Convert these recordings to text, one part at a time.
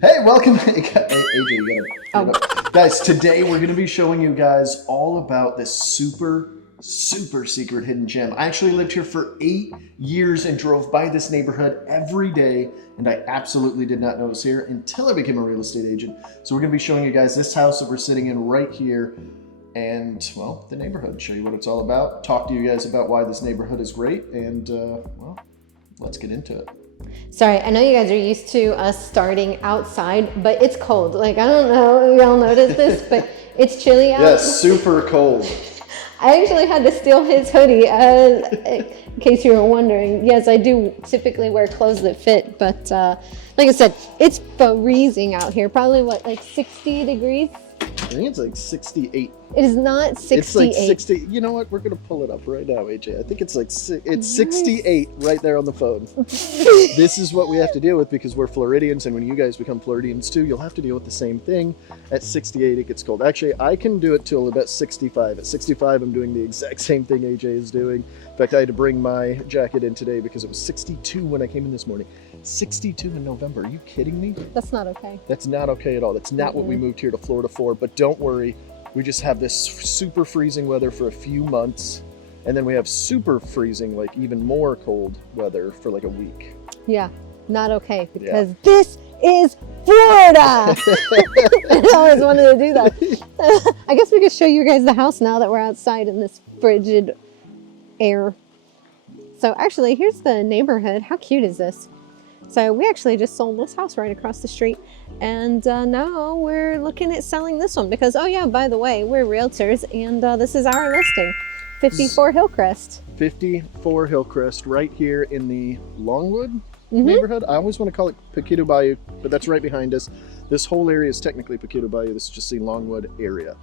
Hey, welcome. Hey, AJ, guys, today we're going to be showing you guys all about this super secret hidden gem. I actually lived here for 8 years and drove by this neighborhood every day, and I absolutely did not know it was here until I became a real estate agent. So we're going to be showing you guys this house that we're sitting in right here and, well, the neighborhood, show you what it's all about, talk to you guys about why this neighborhood is great, and, well, let's get into it. Sorry, I know you guys are used to us starting outside, but it's cold. Like, I don't know if y'all noticed this, but it's chilly out. Yes, super cold. I actually had to steal his hoodie, in case you were wondering. Yes, I do typically wear clothes that fit, but like I said, it's freezing out here. Probably, what, like 60 degrees? I think it's like 68. It is not 68. It's like 60. You know what? We're going to pull it up right now, AJ. I think it's like, it's 68 right there on the phone. This is what we have to deal with because we're Floridians, and when you guys become Floridians too, you'll have to deal with the same thing. At 68, it gets cold. Actually, I can do it till about 65. At 65, I'm doing the exact same thing AJ is doing. In fact, I had to bring my jacket in today because it was 62 when I came in this morning. 62 in November. Are you kidding me? That's not okay. That's not okay at all. That's not what we moved here to Florida for. But don't worry. We just have this super freezing weather for a few months, and then we have super freezing, like even more cold weather for like a week. Yeah, not okay, because this is Florida! I always wanted to do that. I guess we could show you guys the house now that we're outside in this frigid air. So actually, here's the neighborhood. How cute is this? So we actually just sold this house right across the street, and now we're looking at selling this one because, oh yeah, by the way, we're realtors, and this is our listing, 54 Hillcrest. 54 Hillcrest, right here in the Longwood neighborhood. I always want to call it Paquito Bayou, but that's right behind us. This whole area is technically Paquito Bayou. This is just the Longwood area.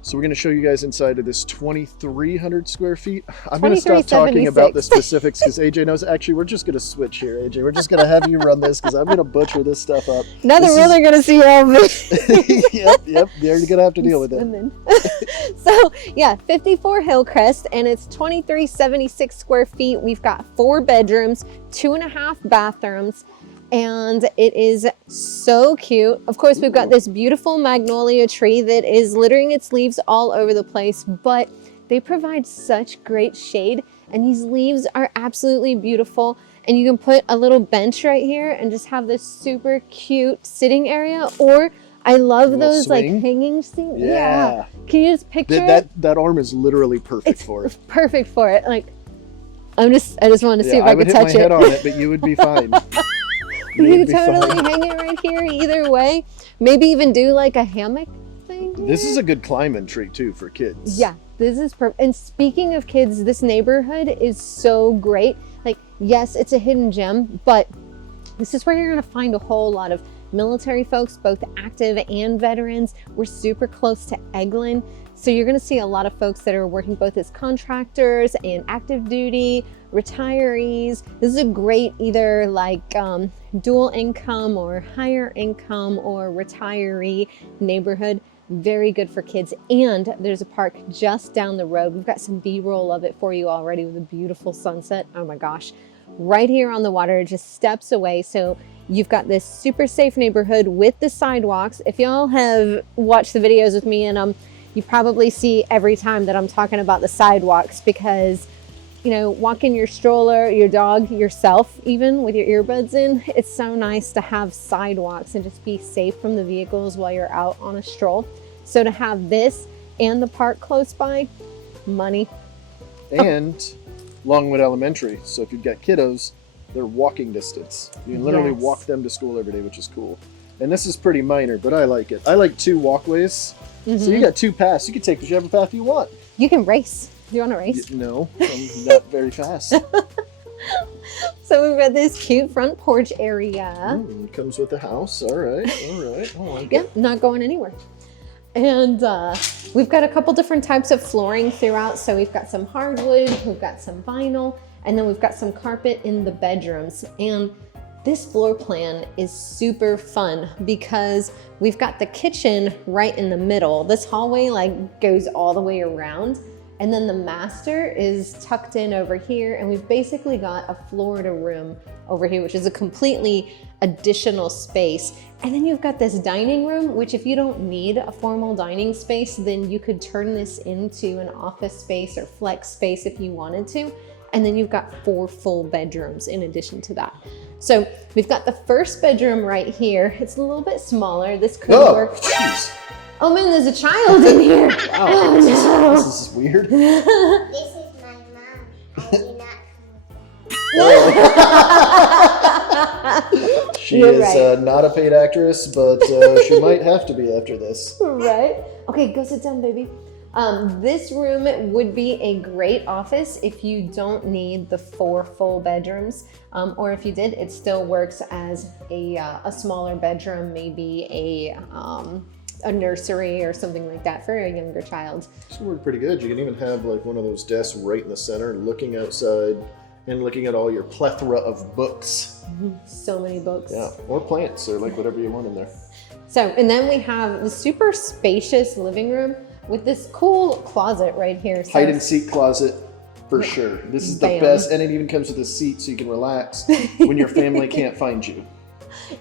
So we're going to show you guys inside of this 2,300 square feet. I'm going to stop talking about the specifics because AJ knows. Actually, we're just going to switch here, AJ. We're just going to have you run this because I'm going to butcher this stuff up. Now they're really going to see all of it. Yep. You're going to have to deal with it. So, yeah, 54 Hillcrest, and it's 2,376 square feet. We've got 4 bedrooms, 2.5 bathrooms. And it is so cute. Of course, we've got this beautiful magnolia tree that is littering its leaves all over the place, but they provide such great shade, and these leaves are absolutely beautiful. And you can put a little bench right here and just have this super cute sitting area, or I love those swing. Like hanging seats. Yeah. Can you just picture it? That arm is literally perfect for it. It's perfect for it. Like, I just want to see if I could touch it. I would hit my head on it, but you would be fine. You could totally hang it right here either way. Maybe even do like a hammock thing here. This is a good climbing tree too for kids. Yeah, this is perfect. And speaking of kids, this neighborhood is so great. Like, yes, it's a hidden gem, but this is where you're going to find a whole lot of military folks, both active and veterans. We're super close to Eglin. So you're going to see a lot of folks that are working both as contractors and active duty, retirees. This is a great either like dual income or higher income or retiree neighborhood. Very good for kids. And there's a park just down the road. We've got some B-roll of it for you already with a beautiful sunset. Oh my gosh. Right here on the water, just steps away. So you've got this super safe neighborhood with the sidewalks. If y'all have watched the videos with me and you probably see every time that I'm talking about the sidewalks because, you know, walking your stroller, your dog, yourself, even with your earbuds in, it's so nice to have sidewalks and just be safe from the vehicles while you're out on a stroll. So to have this and the park close by, money. And Longwood Elementary. So if you've got kiddos, they're walking distance. You can literally walk them to school every day, which is cool. And this is pretty minor, but I like it. I like 2 walkways. So you got 2 paths. You can take whichever path you want. You can race. Do you want to race? No, I'm not very fast. So we've got this cute front porch area. Comes with the house. All right. Not going anywhere. And we've got a couple different types of flooring throughout. So we've got some hardwood, we've got some vinyl, and then we've got some carpet in the bedrooms. And this floor plan is super fun because we've got the kitchen right in the middle. This hallway like goes all the way around, and then the master is tucked in over here, and we've basically got a Florida room over here, which is a completely additional space. And then you've got this dining room, which if you don't need a formal dining space, then you could turn this into an office space or flex space if you wanted to. And then you've got 4 full bedrooms in addition to that. So we've got the first bedroom right here. It's a little bit smaller. This could work. Jeez. Oh man, there's a child in here. Wow, Oh no. this is weird. This is my mom. I did not come with that. She You're is right. not a paid actress, but she might have to be after this. Right? Okay, go sit down, baby. This room would be a great office if you don't need the 4 full bedrooms, or if you did, it still works as a smaller bedroom, maybe a nursery or something like that for a younger child. This worked pretty good. You can even have like one of those desks right in the center, looking outside and looking at all your plethora of books. So many books. Yeah, or plants, or like whatever you want in there. So, and then we have the super spacious living room with this cool closet right here. So Hide and seek closet for sure. This is the Bam. best, and it even comes with a seat so you can relax when your family can't find you.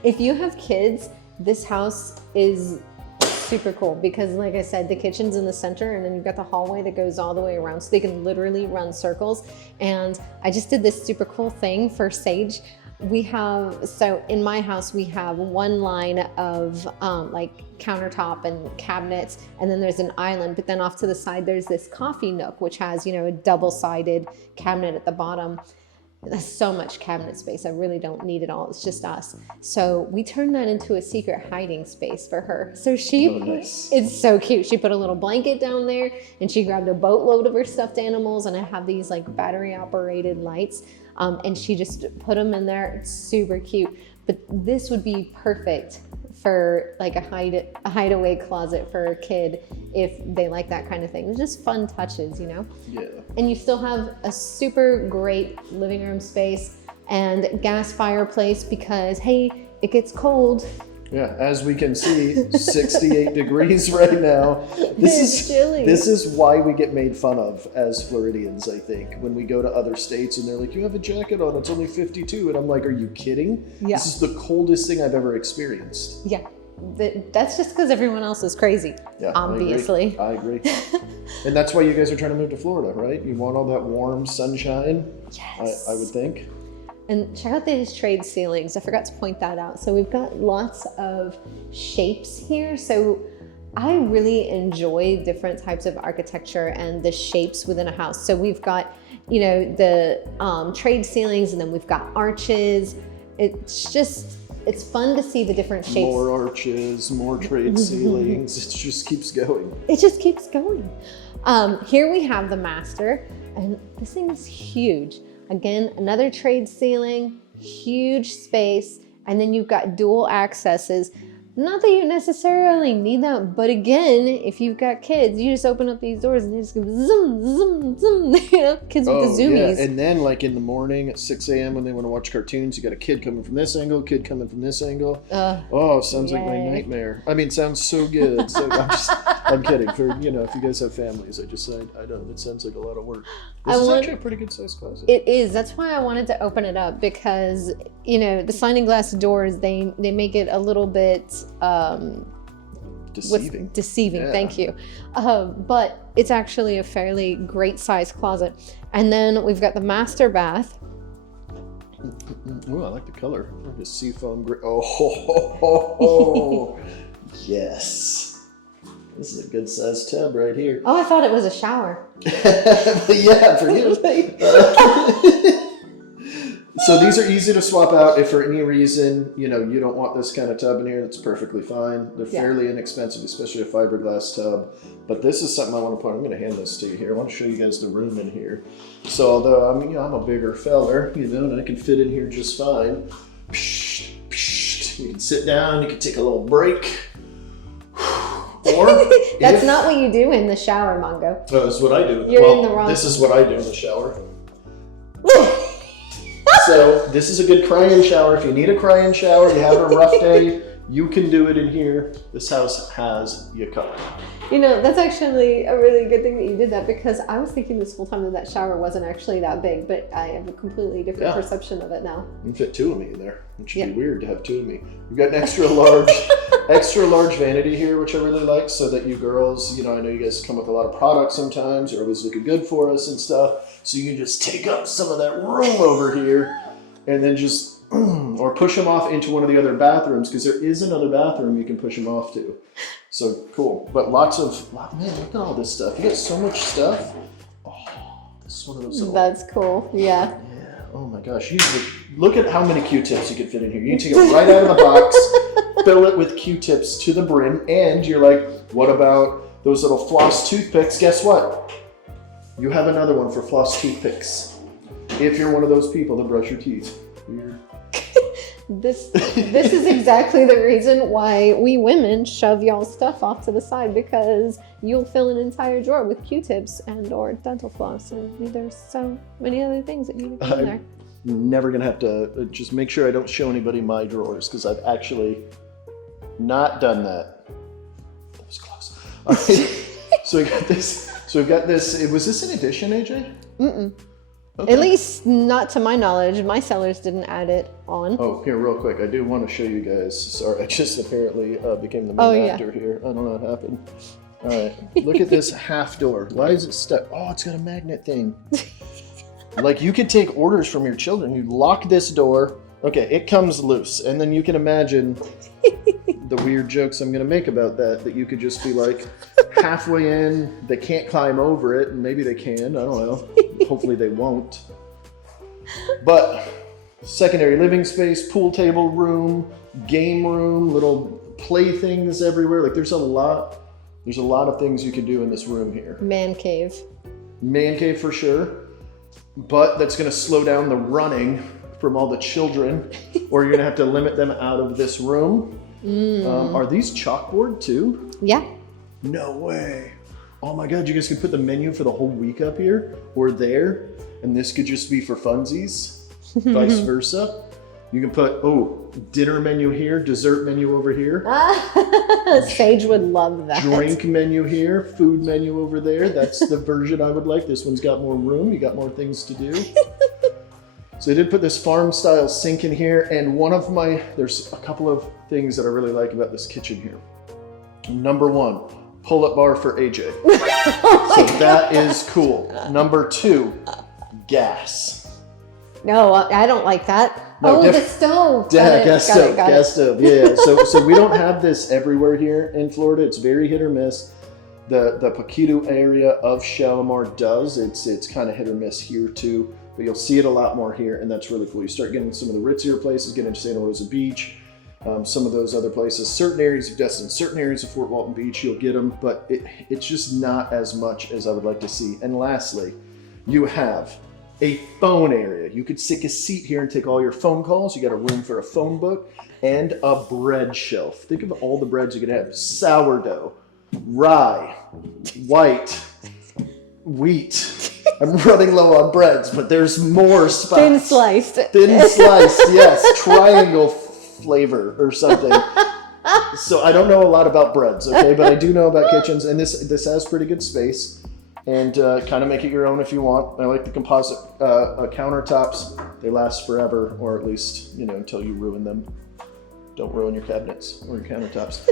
if you have kids, this house is super cool because, like I said, the kitchen's in the center and then you've got the hallway that goes all the way around so they can literally run circles. And I just did this super cool thing for Sage. So in my house, we have one line of like countertop and cabinets, and then there's an island, but then off to the side, there's this coffee nook, which has, a double-sided cabinet at the bottom. That's so much cabinet space. I really don't need it all. It's just us. So we turned that into a secret hiding space for her. So nice. It's so cute. She put a little blanket down there and she grabbed a boatload of her stuffed animals, and I have these like battery operated lights. And she just put them in there. It's super cute. But this would be perfect for like a hideaway closet for a kid if they like that kind of thing. It's just fun touches, Yeah. And you still have a super great living room space and gas fireplace because, hey, it gets cold. Yeah, as we can see, 68 degrees right now. It's chilly. This is why we get made fun of as Floridians, I think, when we go to other states and they're like, you have a jacket on, it's only 52. And I'm like, are you kidding? Yeah. This is the coldest thing I've ever experienced. Yeah, that's just because everyone else is crazy, Yeah, obviously. I agree. And that's why you guys are trying to move to Florida, right? You want all that warm sunshine, Yes. I would think. And check out these trade ceilings. I forgot to point that out. So we've got lots of shapes here. So I really enjoy different types of architecture and the shapes within a house. So we've got, the trade ceilings, and then we've got arches. It's fun to see the different shapes. More arches, more trade ceilings. It just keeps going. It just keeps going. Here we have the master, and this thing is huge. Again, another trade ceiling, huge space, and then you've got dual accesses. Not that you necessarily need that, but again, if you've got kids, you just open up these doors and they just go zoom, zoom, zoom. Kids with the zoomies. Yeah. And then like in the morning at 6 a.m. when they want to watch cartoons, you got a kid coming from this angle, kid coming from this angle. Sounds like my yay. nightmare. I mean, sounds so good. So I'm kidding. For if you guys have families, I don't. It sounds like a lot of work. This is actually a pretty good sized closet. It is. That's why I wanted to open it up because, the sliding glass doors, they make it a little bit deceiving. Yeah. Thank you. But it's actually a fairly great sized closet. And then we've got the master bath. Oh, I like the color. Like a seafoam gray. Oh, yes. This is a good sized tub right here. Oh, I thought it was a shower. Yeah, for you. So these are easy to swap out if for any reason, you don't want this kind of tub in here. That's perfectly fine. They're fairly inexpensive, especially a fiberglass tub. But this is something I want to put. I'm going to hand this to you here. I want to show you guys the room in here. So although I'm a bigger feller, and I can fit in here just fine. You can sit down. You can take a little break. Or That's not what you do in the shower, Mongo. This is what I do. You're in the wrong. This is what I do in the shower. So this is a good cry-in shower. If you need a cry-in shower, you have a rough day, You can do it in here. This house has you covered. You know, that's actually a really good thing that you did that, because I was thinking this whole time that that shower wasn't actually that big, but I have a completely different perception of it now. You can fit 2 of me in there. It should be weird to have 2 of me. You've got an extra large vanity here, which I really like, so that you girls, you know, I know you guys come with a lot of products sometimes. You're always looking good for us and stuff. So you can just take up some of that room over here and then just, or push them off into one of the other bathrooms, because there is another bathroom you can push them off to. So cool. But man, look at all this stuff. You got so much stuff. Oh, this is one of those little, That's cool. Yeah. yeah. Oh my gosh. Look at how many Q-tips you could fit in here. You can take it right out of the box, fill it with Q-tips to the brim, and you're like, what about those little floss toothpicks? Guess what? You have another one for floss toothpicks. If you're one of those people that brush your teeth. Weird. This is exactly the reason why we women shove y'all's stuff off to the side, because you'll fill an entire drawer with Q-tips and or dental floss, and there's so many other things that you can put in there. I'm never gonna have to just make sure I don't show anybody my drawers, because I've actually not done that. That was close. All right. So we got this. So we've got this. Was this an addition, AJ? Mm-mm. Okay. At least not to my knowledge. My sellers didn't add it on. Oh, here, real quick. I do want to show you guys. Sorry, I just apparently became the main actor here. I don't know what happened. All right, look at this half door. Why is it stuck? Oh, it's got a magnet thing. Like, you could take orders from your children. You lock this door. Okay, it comes loose. And then you can imagine the weird jokes I'm going to make about that you could just be like halfway in, they can't climb over it, and maybe they can. I don't know. Hopefully they won't. But secondary living space, pool table room, game room, little playthings everywhere. Like, there's a lot of things you can do in this room here. Man cave. Man cave for sure. But that's going to slow down the running from all the children, or you're going to have to limit them out of this room. Are these chalkboard too? Yeah. No way. Oh my God, you guys could put the menu for the whole week up here or there, and this could just be for funsies, vice versa. You can put, dinner menu here, dessert menu over here. Sage would love that. Drink menu here, food menu over there. That's the version I would like. This one's got more room. You got more things to do. So I did put this farm style sink in here, and there's a couple of things that I really like about this kitchen here. Number 1, pull-up bar for AJ. So that is cool. Number 2, gas. No, I don't like that. No, the stove. Yeah, gas stove. Yeah. So we don't have this everywhere here in Florida. It's very hit or miss. The Paquito area of Shalimar does. It's kind of hit or miss here too, but you'll see it a lot more here, and that's really cool. You start getting some of the ritzier places, get into Santa Rosa Beach, some of those other places. Certain areas of Destin, certain areas of Fort Walton Beach, you'll get them, but it's just not as much as I would like to see. And lastly, you have a phone area. You could stick a seat here and take all your phone calls. You got a room for a phone book and a bread shelf. Think of all the breads you could have. Sourdough, rye, white, wheat. I'm running low on breads, but there's more spots. Thin sliced. Thin sliced, yes. Triangle flavor or something. So I don't know a lot about breads, okay? But I do know about kitchens, and this has pretty good space. And kind of make it your own if you want. I like the composite countertops. They last forever, or at least, until you ruin them. Don't ruin your cabinets or your countertops.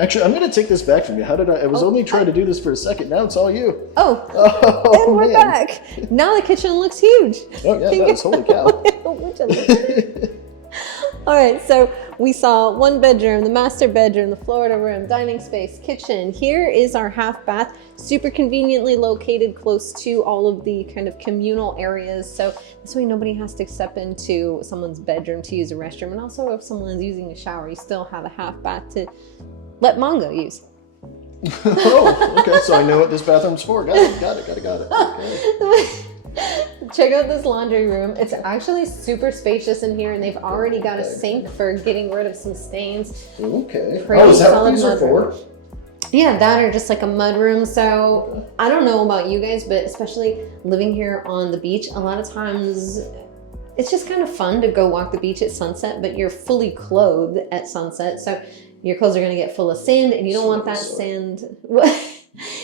Actually, I'm going to take this back from you. I was only trying to do this for a second. Now it's all you. And we're back. Now the kitchen looks huge. Oh, yeah, it does. Holy cow. All right, so we saw 1 bedroom, the master bedroom, the Florida room, dining space, kitchen. Here is our half bath, super conveniently located close to all of the kind of communal areas. So this way nobody has to step into someone's bedroom to use a restroom. And also if someone's using a shower, you still have a half bath to let Mongo use. Oh, okay, so I know what this bathroom's for. Got it. Okay. Check out this laundry room. It's actually super spacious in here, and they've already got a sink for getting rid of some stains. Okay. Pretty Is that what solid these are for? Yeah, that or just like a mud room. So I don't know about you guys, but especially living here on the beach, a lot of times it's just kind of fun to go walk the beach at sunset, but you're fully clothed at sunset. So your clothes are going to get full of sand, and you don't want that sand.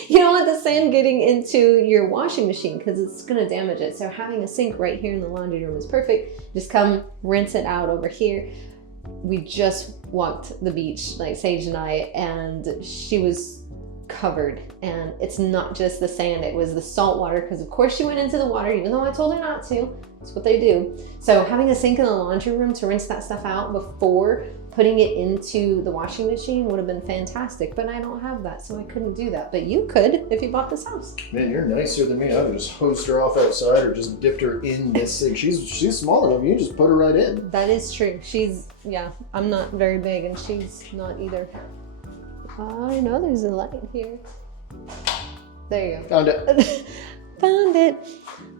You don't want the sand getting into your washing machine because it's going to damage it. So having a sink right here in the laundry room is perfect. Just come rinse it out over here. We just walked the beach, like Sage and I, and she was covered. And it's not just the sand, it was the salt water, because of course she went into the water, even though I told her not to. That's what they do. So having a sink in the laundry room to rinse that stuff out before putting it into the washing machine would have been fantastic, but I don't have that, so I couldn't do that. But you could if you bought this house. Man, you're nicer than me. I would just hosed her off outside or just dipped her in this thing. She's smaller than me. You just put her right in. That is true. Yeah, I'm not very big and she's not either. I know there's a light here. There you go. Found it. Found it.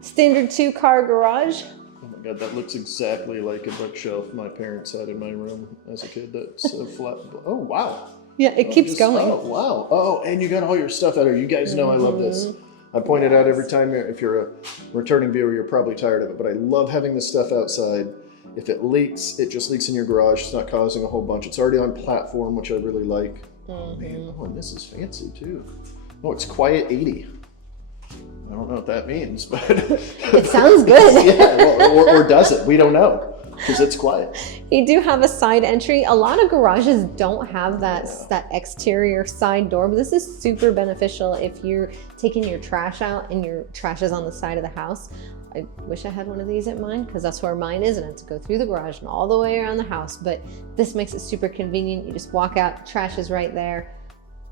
Standard 2-car garage. Oh my God, that looks exactly like a bookshelf my parents had in my room as a kid. That's a flat. Oh, wow. Yeah, it keeps going. Oh, wow. Oh, and you got all your stuff out here. You guys know I love this. I point it out every time. If you're a returning viewer, you're probably tired of it, but I love having this stuff outside. If it leaks, it just leaks in your garage. It's not causing a whole bunch. It's already on platform, which I really like. Oh, man. Oh, and this is fancy, too. Oh, it's Quiet 80. I don't know what that means, but... It sounds good. Yeah, well, or does it? We don't know, because it's quiet. You do have a side entry. A lot of garages don't have that exterior side door, but this is super beneficial if you're taking your trash out and your trash is on the side of the house. I wish I had one of these at mine, because that's where mine is, and I have to go through the garage and all the way around the house. But this makes it super convenient. You just walk out, trash is right there.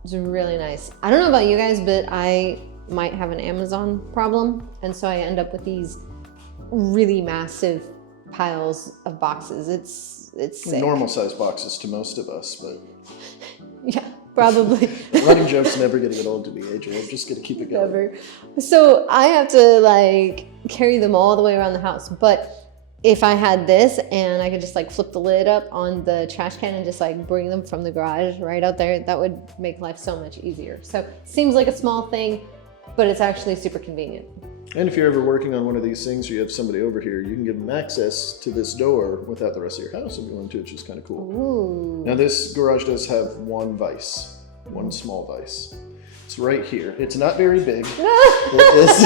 It's really nice. I don't know about you guys, but I might have an Amazon problem, and so I end up with these really massive piles of boxes. It's sick. Normal size boxes to most of us, but yeah, probably. Running joke's never gonna get old to me, AJ. I'm just gonna keep it going. Never. So I have to like carry them all the way around the house. But if I had this and I could just like flip the lid up on the trash can and just like bring them from the garage right out there, that would make life so much easier. So seems like a small thing, but it's actually super convenient. And if you're ever working on one of these things or you have somebody over here, you can give them access to this door without the rest of your house if you want to, which is kind of cool. Ooh. Now this garage does have one vise, one small vise. It's right here. It's not very big. It is.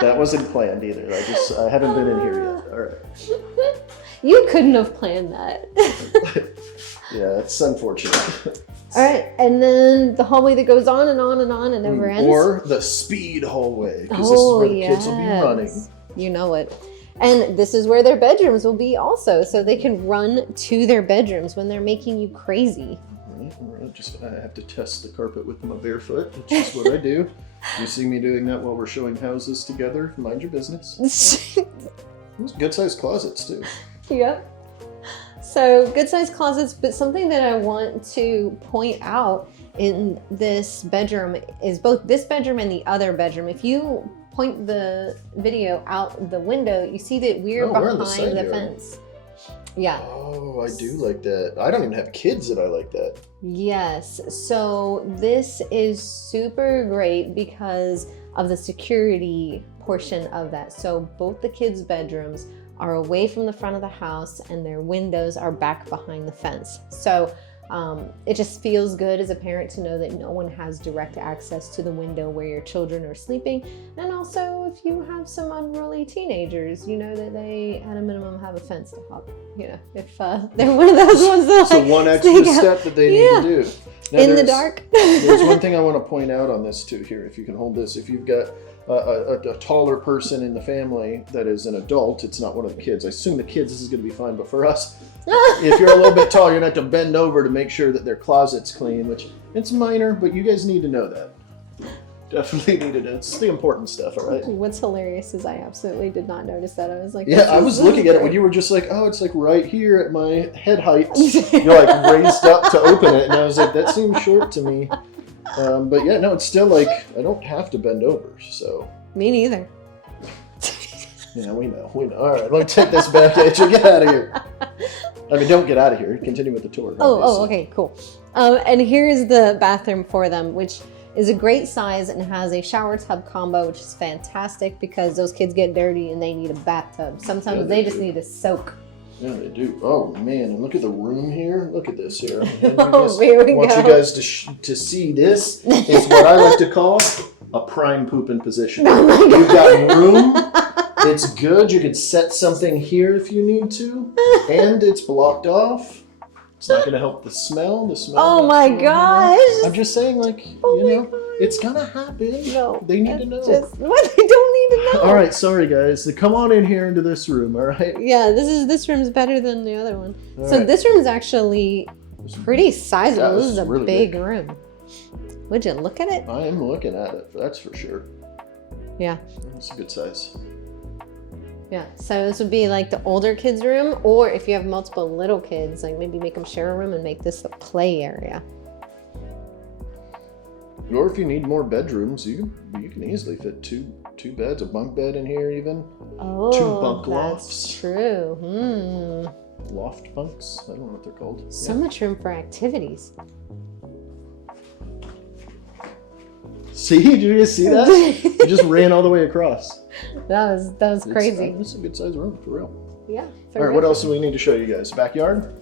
That wasn't planned either. I haven't been in here yet. All right. You couldn't have planned that. Yeah, it's unfortunate. All right, and then the hallway that goes on and on and on and never ends. Or the speed hallway, because this is where the kids will be running. You know it. And this is where their bedrooms will be also, so they can run to their bedrooms when they're making you crazy. I have to test the carpet with my bare foot, which is what I do. You see me doing that while we're showing houses together. Mind your business. Good sized closets too. Yep. So good sized closets, but something that I want to point out in this bedroom is both this bedroom and the other bedroom. If you point the video out the window, you see that we're behind the fence. Yeah. Oh, I do like that. I don't even have kids that I like that. Yes. So this is super great because of the security portion of that. So both the kids' bedrooms are away from the front of the house and their windows are back behind the fence. So it just feels good as a parent to know that no one has direct access to the window where your children are sleeping. And also if you have some unruly teenagers, you know that they at a minimum have a fence to hop, you know, if they're one of those ones that so one extra step that they need to do. Now, in the dark. There's one thing I want to point out on this too here, if you can hold this. If you've got a taller person in the family that is an adult, it's not one of the kids. I assume the kids, this is going to be fine, but for us, if you're a little bit tall, you're going to have to bend over to make sure that their closet's clean, which it's minor, but you guys need to know that. Definitely need to know. It's the important stuff, all right? What's hilarious is I absolutely did not notice that. I was like, yeah, I was looking at it when you were just like, oh, it's like right here at my head height. You're like raised up to open it, and I was like, that seems short to me. But yeah, no, it's still like, I don't have to bend over, so. Me neither. Yeah, we know. All right, let me take this back, AJ. Get out of here. I mean, don't get out of here. Continue with the tour. Oh, okay, cool. And here's the bathroom for them, which is a great size and has a shower tub combo, which is fantastic because those kids get dirty and they need a bathtub. Sometimes Yeah, they just need to soak. Yeah, they do. Oh man, and look at the room here. Look at this here. Oh, here we I want go. you guys to see this. It's what I like to call a prime pooping position. Oh my You've got room. It's good. You could set something here if you need to, and it's blocked off. It's not going to help the smell. The smell. Oh my gosh. I'm just saying, like, Oh you my know, gosh. it's gonna happen. No. They need to know. What? They don't need to know. All right, sorry guys. Come on in here into this room. All right. Yeah, this room's better than the other one. All so right. this room is actually pretty sizable. Yeah, this is a really big room. Would you look at it? I am looking at it. That's for sure. Yeah. It's a good size. Yeah, so this would be like the older kids' room, or if you have multiple little kids, like maybe make them share a room and make this the play area. Or if you need more bedrooms, you can easily fit two beds, a bunk bed in here even. Oh, Two bunk that's lofts. true. Loft bunks. I don't know what they're called. So much room for activities. See? Did you guys see that? It just ran all the way across. That was crazy. This is a good sized room, for real. Yeah. All right, what else do we need to show you guys? Backyard?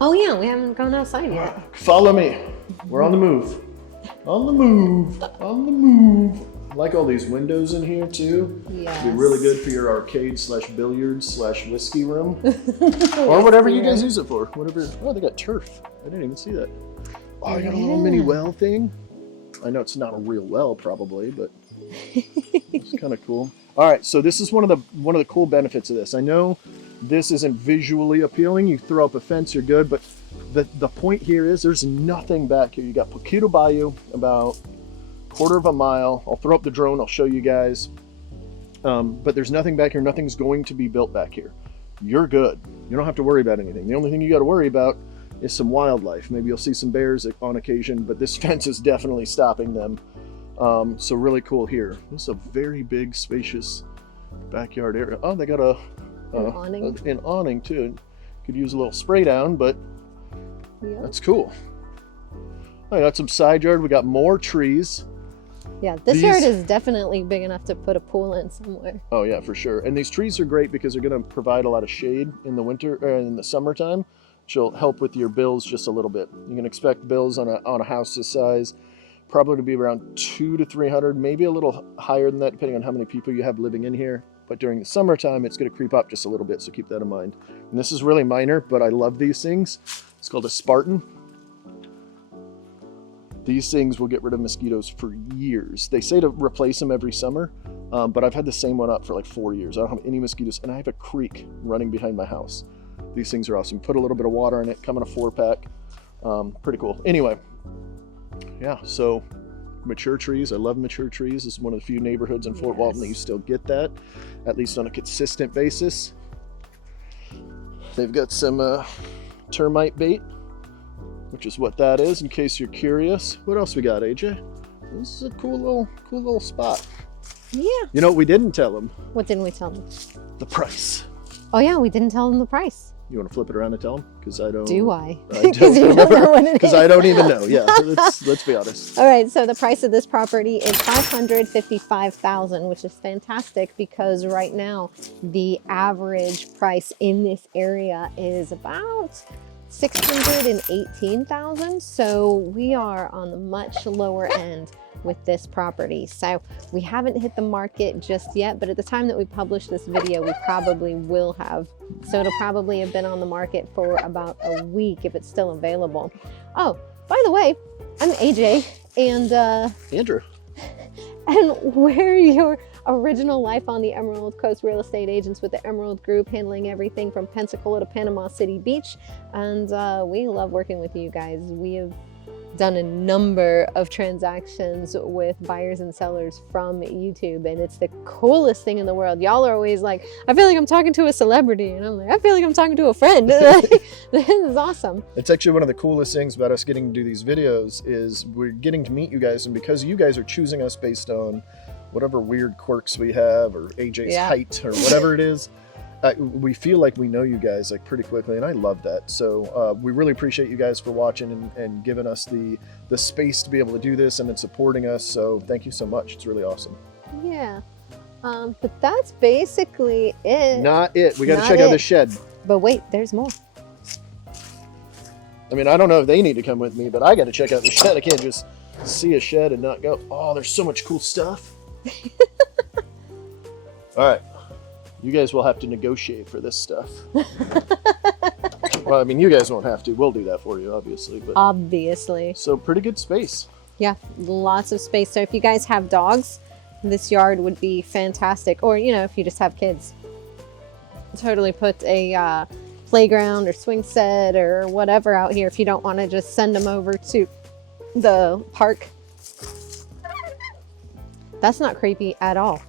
Oh yeah, we haven't gone outside yet. Follow me. We're on the move. On the move. On the move. I like all these windows in here too. Yes. Be really good for your arcade / billiards / whiskey room. Or whatever you guys use it for. Whatever. Oh, they got turf. I didn't even see that. Oh, I got a little mini well thing. I know it's not a real well probably, but it's kind of cool. All right, so this is one of the cool benefits of this. I know this isn't visually appealing. You throw up a fence, you're good, but the point here is there's nothing back here. You got Poquito Bayou, about a quarter of a mile. I'll throw up the drone, I'll show you guys. But there's nothing back here. Nothing's going to be built back here. You're good. You don't have to worry about anything. The only thing you got to worry about is some wildlife. Maybe you'll see some bears on occasion, but this fence is definitely stopping them. So really cool here. This is a very big, spacious backyard area. Oh, they got an awning too. Could use a little spray down, but that's cool. I got some side yard. We got more trees. Yeah, this yard is definitely big enough to put a pool in somewhere. Oh yeah, for sure. And these trees are great because they're going to provide a lot of shade in the winter or in the summertime, which will help with your bills just a little bit. You can expect bills on a house this size probably to be around $200 to $300, maybe a little higher than that depending on how many people you have living in here. But during the summertime, it's going to creep up just a little bit, so keep that in mind. And this is really minor, but I love these things. It's called a Spartan. These things will get rid of mosquitoes for years. They say to replace them every summer, but I've had the same one up for like 4 years. I don't have any mosquitoes, and I have a creek running behind my house. These things are awesome. Put a little bit of water in it, come in a 4-pack. Pretty cool. Anyway, yeah, so mature trees. I love mature trees. This is one of the few neighborhoods in Fort Walton that you still get that, at least on a consistent basis. They've got some termite bait, which is what that is, in case you're curious. What else we got, AJ? This is a cool little spot. Yeah. You know what we didn't tell them? What didn't we tell them? The price. Oh yeah, we didn't tell them the price. You want to flip it around and tell them? Because I don't. Do I? I Because don't you don't know what it is. Because I don't even know. Yeah, let's be honest. All right, so the price of this property is $555,000, which is fantastic because right now the average price in this area is about $618,000. So we are on the much lower end with this property. So we haven't hit the market just yet, but at the time that we publish this video, we probably will have. So it'll probably have been on the market for about a week if it's still available. Oh, by the way, I'm AJ and Andrew. And we're your original Life on the Emerald Coast real estate agents with the Emerald Group, handling everything from Pensacola to Panama City Beach. And we love working with you guys. We have done a number of transactions with buyers and sellers from YouTube, and it's the coolest thing in the world. Y'all are always like, I feel like I'm talking to a celebrity, and I'm like, I feel like I'm talking to a friend. This is awesome. It's actually one of the coolest things about us getting to do these videos is we're getting to meet you guys, and because you guys are choosing us based on whatever weird quirks we have or AJ's height or whatever it is, we feel like we know you guys like pretty quickly, and I love that. So we really appreciate you guys for watching and giving us the space to be able to do this and then supporting us. So thank you so much. It's really awesome. Yeah. But that's basically it. Not it. We got to Not check out it. the shed. But wait, there's more. I mean, I don't know if they need to come with me, but I got to check out the shed. I can't just see a shed and not go. Oh, there's so much cool stuff. All right. You guys will have to negotiate for this stuff. Well, I mean, you guys won't have to. We'll do that for you, obviously. But Obviously. so pretty good space. Yeah, lots of space. So if you guys have dogs, this yard would be fantastic. Or, you know, if you just have kids. Totally put a playground or swing set or whatever out here if you don't want to just send them over to the park. That's not creepy at all.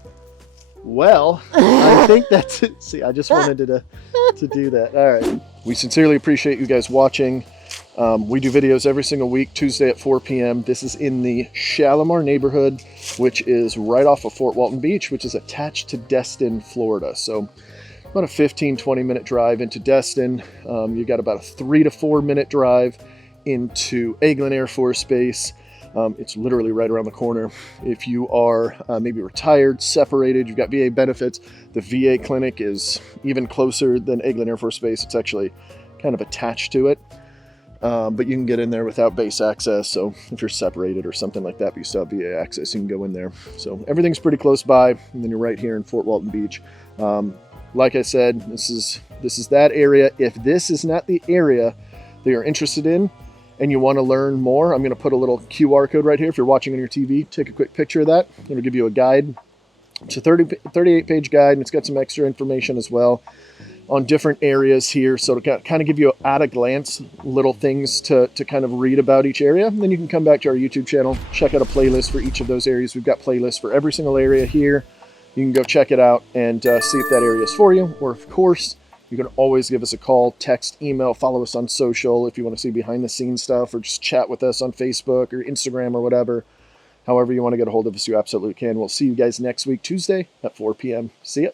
Well, I think that's it. See, I just wanted to do that. All right. We sincerely appreciate you guys watching. We do videos every single week, Tuesday at 4 p.m. This is in the Shalimar neighborhood, which is right off of Fort Walton Beach, which is attached to Destin, Florida. So about a 15-20 minute drive into Destin. You got about a 3 to 4 minute drive into Eglin Air Force Base. It's literally right around the corner. If you are maybe retired, separated, you've got VA benefits, the VA clinic is even closer than Eglin Air Force Base. It's actually kind of attached to it. But you can get in there without base access. So if you're separated or something like that, but you still have VA access, you can go in there. So everything's pretty close by. And then you're right here in Fort Walton Beach. Like I said, this is that area. If this is not the area that you're interested in and you want to learn more, I'm going to put a little QR code right here. If you're watching on your TV, take a quick picture of that. It'll give you a guide. It's a 38-page guide, and it's got some extra information as well on different areas here. So to kind of give you at a glance little things to kind of read about each area. And then you can come back to our YouTube channel, check out a playlist for each of those areas. We've got playlists for every single area here. You can go check it out and see if that area is for you. Or of course, you can always give us a call, text, email, follow us on social if you want to see behind the scenes stuff, or just chat with us on Facebook or Instagram or whatever. However you want to get a hold of us, you absolutely can. We'll see you guys next week, Tuesday at 4 p.m. See ya.